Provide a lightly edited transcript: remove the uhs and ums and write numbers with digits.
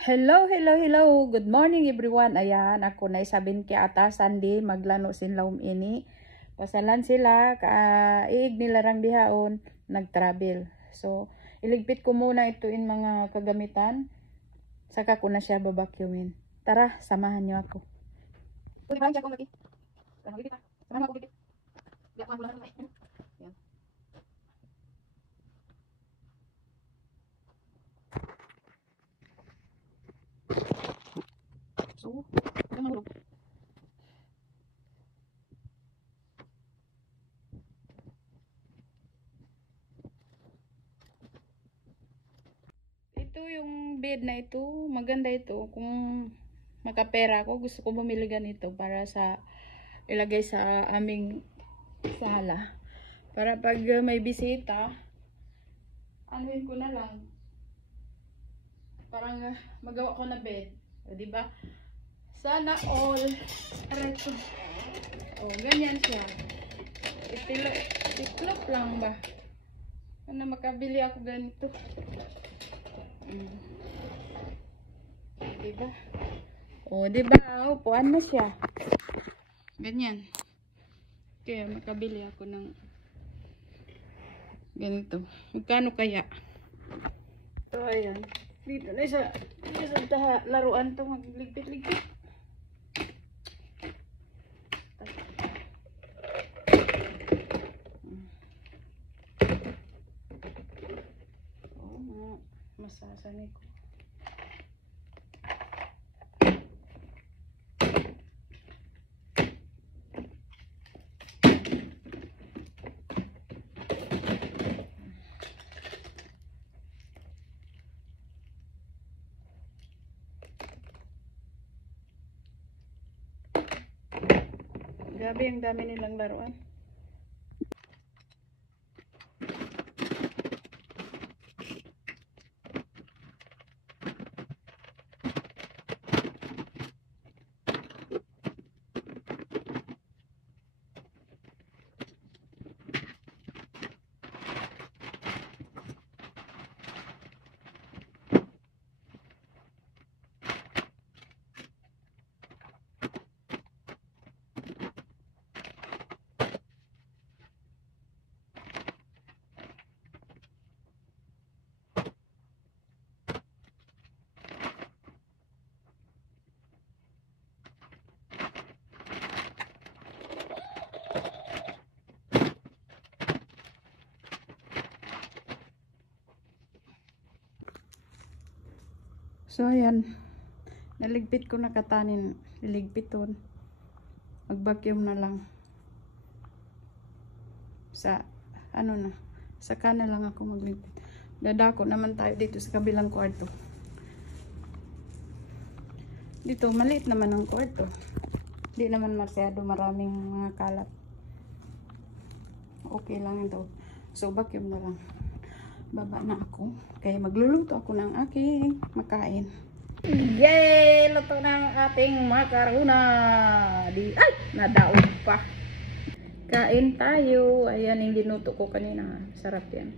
Hello, hello, hello. Good morning everyone. Ayan, ako na isabin kay ata Sunday maglano sila ini. Pasalan sila iig nila rang dihaon nagtravel. So, iligpit ko muna ito in mga kagamitan. Saka ko na siya babacuumin. Tara, samahan niyo ako. Samahan ako lagi. Samahan ako lagi. Di ako magulan na. Yan. So, ito mahulog. Ito yung bed na ito. Maganda ito. Kung makapera ako, gusto ko bumili ganito para sa ilagay sa aming sala. Para pag may bisita, anuhin ko na lang. Parang magawa ko na bed. O, diba? Sana all. Aray ko. O, ganyan siya. Itlop lang ba? Sana makabili ako ganito. Diba? O, diba? Upuan na siya. Ganyan. Kaya makabili ako ng ganito. Magkano kaya? So, ayan. Dito na isa laruan to, magligpit-ligpit. Oh, masasanay ko. Grabe, ang dami nilang laruan. So, ayan. Naligpit ko na katanin. Liligpiton. Mag-vacuum na lang. Sa, ano na. Saka na lang ako magligpit. Dadako naman tayo dito sa kabilang kwarto. Dito, maliit naman ang kwarto. Hindi naman masyado maraming mga kalat. Okay lang ito. So, vacuum na lang. Baba na ako. Kaya magluluto ako ng aking makain. Yay! Luto ng ating makarona. Ay! Nadaog pa. Kain tayo. Ayan yung linuto ko kanina. Sarap yan.